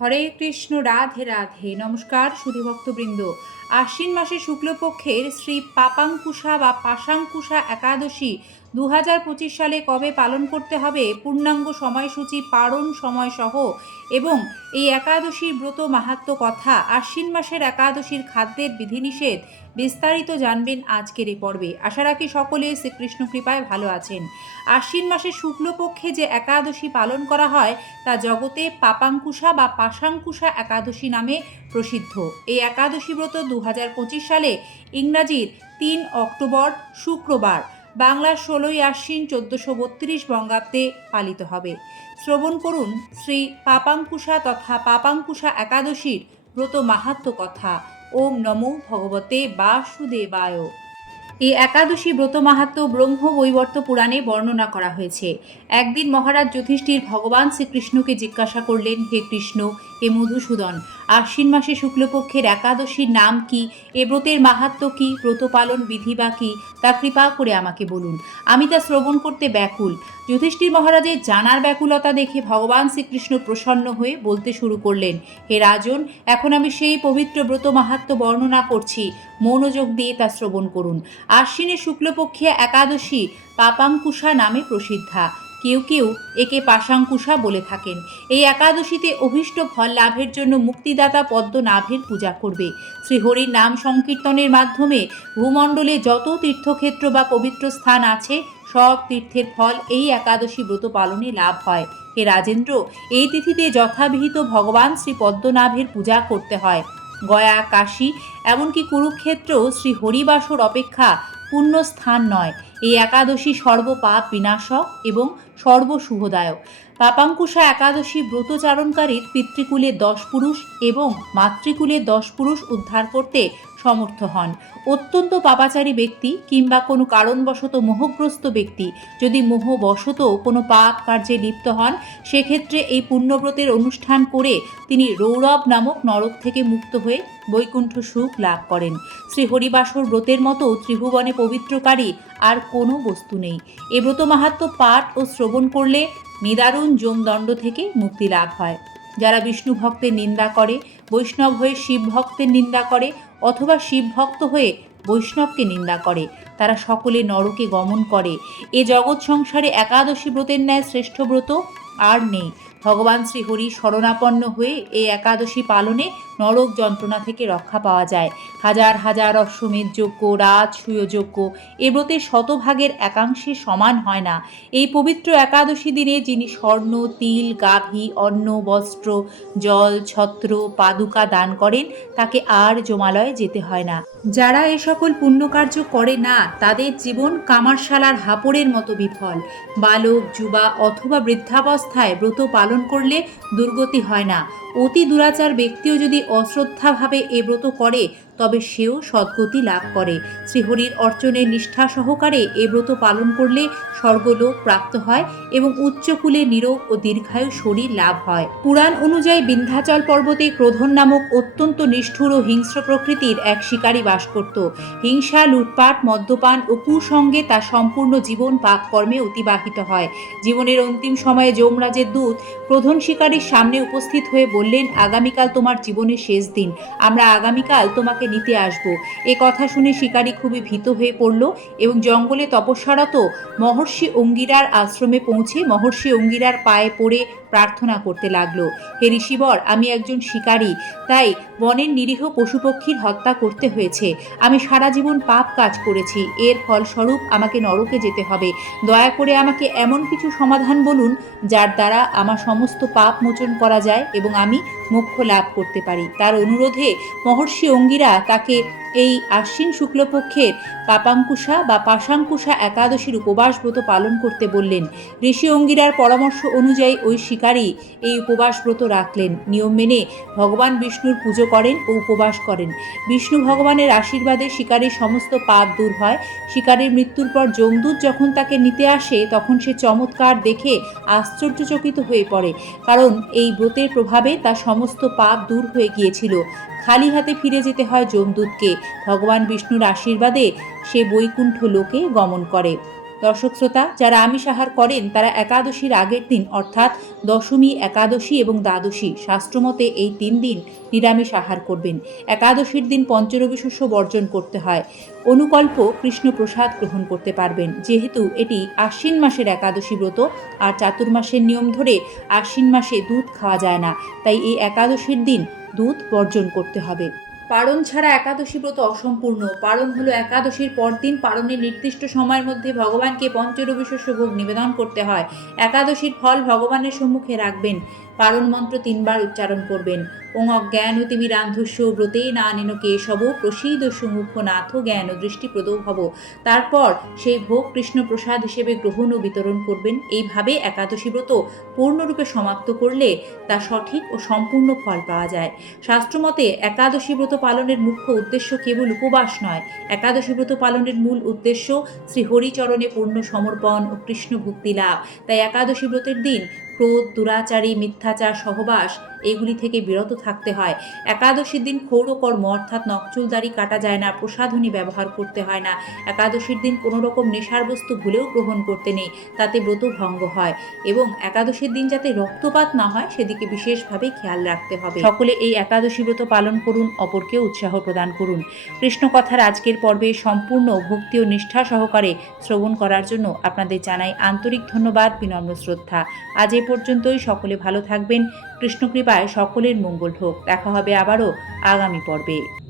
হরে কৃষ্ণ রাধে রাধে। নমস্কার সুধীভক্তবৃন্দ। আশ্বিন মাসে শুক্লপক্ষের শ্রী পাপাঙ্কুশা বা পাশাঙ্কুশা একাদশী দু হাজার পঁচিশ সালে কবে পালন করতে হবে পূর্ণাঙ্গ সময়সূচি পারণ সময়সহ এবং এই একাদশীর ব্রত মাহাত্ম কথা আশ্বিন মাসের একাদশীর খাদ্যের বিধিনিষেধ বিস্তারিত জানবেন আজকের এই পর্বে। আশা রাখি সকলে শ্রীকৃষ্ণ কৃপায় ভালো আছেন। আশ্বিন মাসের শুক্লপক্ষে যে একাদশী পালন করা হয় তা জগতে পাপাঙ্কুশা বা পাশাঙ্কুশা একাদশী নামে প্রসিদ্ধ। এই একাদশী ব্রত দু হাজার পঁচিশ সালে ইংরাজির তিন অক্টোবর, শুক্রবার বাংলার ষোলোই আশ্বিন চোদ্দোশো বত্রিশ বঙ্গাব্দে পালিত হবে। শ্রবণ করুন শ্রী পাপাঙ্কুশা তথা পাপাঙ্কুশা একাদশীর ব্রত মাহাত্ম কথা। ওম নমো ভগবতে বাসুদেবায়। এই একাদশী ব্রত মাহাত্ম ব্রহ্ম বৈবর্ত পুরাণে বর্ণনা করা হয়েছে। একদিন মহারাজ যুধিষ্ঠির ভগবান শ্রীকৃষ্ণকে জিজ্ঞাসা করলেন, হে কৃষ্ণ হে মধুসূদন। আশ্বিন মাসে শুক্লপক্ষের একাদশীর নাম কি? এ ব্রতের মাহাত্ম কি? ব্রত পালন বিধি বা কি? তা কৃপা করে আমাকে বলুন। আমি তা শ্রবণ করতে ব্যাকুল। যুধিষ্ঠির মহারাজের জানার ব্যাকুলতা দেখে ভগবান শ্রীকৃষ্ণ প্রসন্ন হয়ে বলতে শুরু করলেন, হে রাজন, এখন আমি সেই পবিত্র ব্রত মাহাত্ম বর্ণনা করছি। মনোযোগ দিয়ে তা শ্রবণ করুন। আশ্বিনের শুক্লপক্ষে একাদশী পাপাঙ্কুশা নামে প্রসিদ্ধা। কেউ কেউ একে পাশাঙ্কুশা বলে থাকেন। এই একাদশীতে অভীষ্ট ফল লাভের জন্য মুক্তিদাতা পদ্মনাভের পূজা করবে। শ্রীহরির নাম সংকীর্তনের মাধ্যমে ভূমণ্ডলে যত তীর্থক্ষেত্র বা পবিত্র স্থান আছে, সব তীর্থের ফল এই একাদশী ব্রত পালনে লাভ হয়। হে রাজেন্দ্র, এই তিথিতে যথাবিহিত ভগবান শ্রী পদ্মনাভের পূজা করতে হয়। গয়া, কাশী, এমনকি কুরুক্ষেত্র শ্রী হরিবাসর অপেক্ষা পূর্ণ স্থান নয়। এই একাদশী সর্বপাপ বিনাশক এবং সর্বশুভদায়ক পাপাঙ্কুশা একাদশী ব্রতচারণকারীর পিতৃকুলের দশ পুরুষ এবং মাতৃকুলের দশ পুরুষ উদ্ধার করতে সমর্থ হন। অত্যন্ত পাপাচারী ব্যক্তি কিংবা কোনো কারণবশত মোহগ্রস্ত ব্যক্তি যদি মোহবশত কোনো পাপ কার্যে লিপ্ত হন, সেক্ষেত্রে এই পুণ্যব্রতের অনুষ্ঠান করে তিনি রৌরব নামক নরক থেকে মুক্ত হয়ে বৈকুণ্ঠ সুখ লাভ করেন। শ্রী হরিবাসর ব্রতের মতো ত্রিভুবনে পবিত্রকারী আর কোনো বস্তু নেই। এ ব্রত মাহাত্ম পাঠ ও শ্রবণ করলে নিদারুণ যমদণ্ড থেকে মুক্তি লাভ হয়। যারা বিষ্ণু ভক্তের নিন্দা করে, বৈষ্ণব হয়ে শিব ভক্তের নিন্দা করে অথবা শিব ভক্ত হয়ে বৈষ্ণবকে নিন্দা করে, তারা সকলে নরকে গমন করে। এ জগৎ সংসারে একাদশী ব্রতের ন্যায় শ্রেষ্ঠ ব্রত আর নেই। ভগবান শ্রীহরি শরণাপন্ন হয়ে এই একাদশী পালনে নরক যন্ত্রণা থেকে রক্ষা পাওয়া যায়। হাজার হাজার অশ্বমেধ যজ্ঞ, রাজ যজ্ঞ, এ ব্রতের শতভাগের একাংশে সমান হয় না। এই পবিত্র একাদশী দিনে যিনি স্বর্ণ, তিল, গাভী, অন্ন, বস্ত্র, জল, ছত্র, পাদুকা দান করেন, তাকে আর জমালয়ে যেতে হয় না। যারা এ সকল পুণ্যকার্য করে না, তাদের জীবন কামারশালার হাপড়ের মতো বিফল। বালক, যুবা অথবা বৃদ্ধাবস্থায় ব্রত পালন করলে দুর্গতি হয় না। অতি দুরাচার ব্যক্তিও যদি অশ্রদ্ধাভাবে এ ব্রত করে তবে সেও সদ্গতি লাভ করে। শ্রীহরির অর্চনের নিষ্ঠা সহকারে এ ব্রত পালন করলে স্বর্গলোক প্রাপ্ত হয় এবং উচ্চকুলে নিরোগ ও দীর্ঘায়ু শরীর লাভ হয়। পুরাণ অনুযায়ী বিন্ধ্যাচল পর্বতে ক্রোধন নামক অত্যন্ত নিষ্ঠুর ও হিংস্র প্রকৃতির এক শিকারী বাস করত। হিংসা, লুটপাট, মদ্যপান ও কুসঙ্গে তার সম্পূর্ণ জীবন পাপ কর্মে অতিবাহিত হয়। জীবনের অন্তিম সময়ে যমরাজের দূত প্রধান শিকারীর সামনে উপস্থিত হয়ে বললেন, আগামীকাল তোমার জীবনের শেষ দিন। আমরা আগামীকাল তোমাকে নিতে আসব। এ কথা শুনে শিকারী খুবই ভীত হয়ে পড়ল এবং জঙ্গলে তপস্যারত মহর্ষি অঙ্গিরার আশ্রমে পৌঁছে মহর্ষি অঙ্গিরার পায়ে পড়ে প্রার্থনা করতে লাগল। হে ঋষিবর, আমি একজন শিকারী, তাই বনের নিরীহ পশুপক্ষীর হত্যা করতে হয়েছে। আমি সারা জীবন পাপ কাজ করেছি। এর ফলস্বরূপ আমাকে নরকে যেতে হবে। দয়া করে আমাকে এমন কিছু সমাধান বলুন, যার দ্বারা আমার সমস্ত পাপ মোচন করা যায় এবং আমি মোক্ষ লাভ করতে পারি। তার অনুরোধে মহর্ষি অঙ্গিরা তাকে এই আশ্বিন শুক্লপক্ষের পাপাঙ্কুশা বা পাশাঙ্কুশা একাদশীর উপবাস ব্রত পালন করতে বললেন। ঋষি অঙ্গিরার পরামর্শ অনুযায়ী ওই শিকারী এই উপবাস ব্রত রাখলেন। নিয়ম মেনে ভগবান বিষ্ণুর পুজো করেন ও উপবাস করেন। বিষ্ণু ভগবানের আশীর্বাদে শিকারীর সমস্ত পাপ দূর হয়। শিকারীর মৃত্যুর পর যমদূত যখন তাকে নিতে আসে, তখন সে চমৎকার দেখে আশ্চর্যচকিত হয়ে পড়ে। কারণ এই ব্রতের প্রভাবে তার সমস্ত পাপ দূর হয়ে গিয়েছিল। খালি হাতে ফিরে যেতে হয় যমদূতকে। ভগবান বিষ্ণুর আশীর্বাদে সে বৈকুণ্ঠ লোকে গমন করে। দর্শক শ্রোতা, যারা আমিষ আহার করেন, তারা একাদশীর আগের দিন, অর্থাৎ দশমী, একাদশী এবং দ্বাদশী শাস্ত্রমতে এই তিন দিন নিরামিষ আহার করবেন। একাদশীর দিন পঞ্চরবি শস্য বর্জন করতে হয়। অনুকল্প কৃষ্ণ প্রসাদ গ্রহণ করতে পারবেন। যেহেতু এটি আশ্বিন মাসের একাদশী ব্রত, আর চাতুর্মাসের নিয়ম ধরে আশ্বিন মাসে দুধ খাওয়া যায় না, তাই এই একাদশীর দিন দুধ বর্জন করতে হবে। পারণ ছাড়া একাদশী ব্রত অসম্পূর্ণ। পারণ হলো একাদশীর পরদিন পারণের নির্দিষ্ট সময়ের মধ্যে ভগবানকে পঞ্চরবি শস্য ভোগ নিবেদন করতে হয়। একাদশীর ফল ভগবানের সম্মুখে রাখবেন। পারণ মন্ত্র তিনবার উচ্চারণ করবেন। ওং অজ্ঞান তিমিরান্ধস্য ব্রতে না নেন কেশব, প্রসীদ সুমুখ নাথ জ্ঞান ও দৃষ্টিপ্রদ ভব। তারপর সেই ভোগ কৃষ্ণ প্রসাদ হিসেবে গ্রহণ ও বিতরণ করবেন। এইভাবে একাদশী ব্রত পূর্ণরূপে সমাপ্ত করলে তা সঠিক ও সম্পূর্ণ ফল পাওয়া যায়। শাস্ত্রমতে একাদশী ব্রত পালনের মুখ্য উদ্দেশ্য কেবল উপবাস নয়। একাদশী ব্রত পালনের মূল উদ্দেশ্য শ্রী হরিচরণে পূর্ণ সমর্পণ ও কৃষ্ণ ভক্তি লাভ। তাই একাদশী ব্রতের দিন ক্রোধ দুরাচারী মিথ্যাচার সহবাস এগুলি থেকে বিরত থাকতে হয়। একাদশীর দিন ক্ষৌরকর্ম অর্থাৎ নকচুলদারি কাটা যায় না, প্রসাধনী ব্যবহার করতে হয় না। একাদশীর দিন কোনো রকম নেশার বস্তু ভুলেও গ্রহণ করতে নেই, তাতে ব্রত ভঙ্গ হয় এবং একাদশীর দিন যাতে রক্তপাত না হয়, সেদিকে বিশেষভাবে খেয়াল রাখতে হবে। সকলে এই একাদশী ব্রত পালন করুন, অপরকে উৎসাহ প্রদান করুন। কৃষ্ণ কথার আজকের পর্বে সম্পূর্ণ ভক্তি ও নিষ্ঠা সহকারে শ্রবণ করার জন্য আপনাদের জানাই আন্তরিক ধন্যবাদ, বিনম্র শ্রদ্ধা। আজ এ পর্যন্তই, সকলে ভালো থাকবেন। কৃষ্ণকৃপায় সকলের মঙ্গল হোক। দেখা হবে আবারও আগামী পর্বে।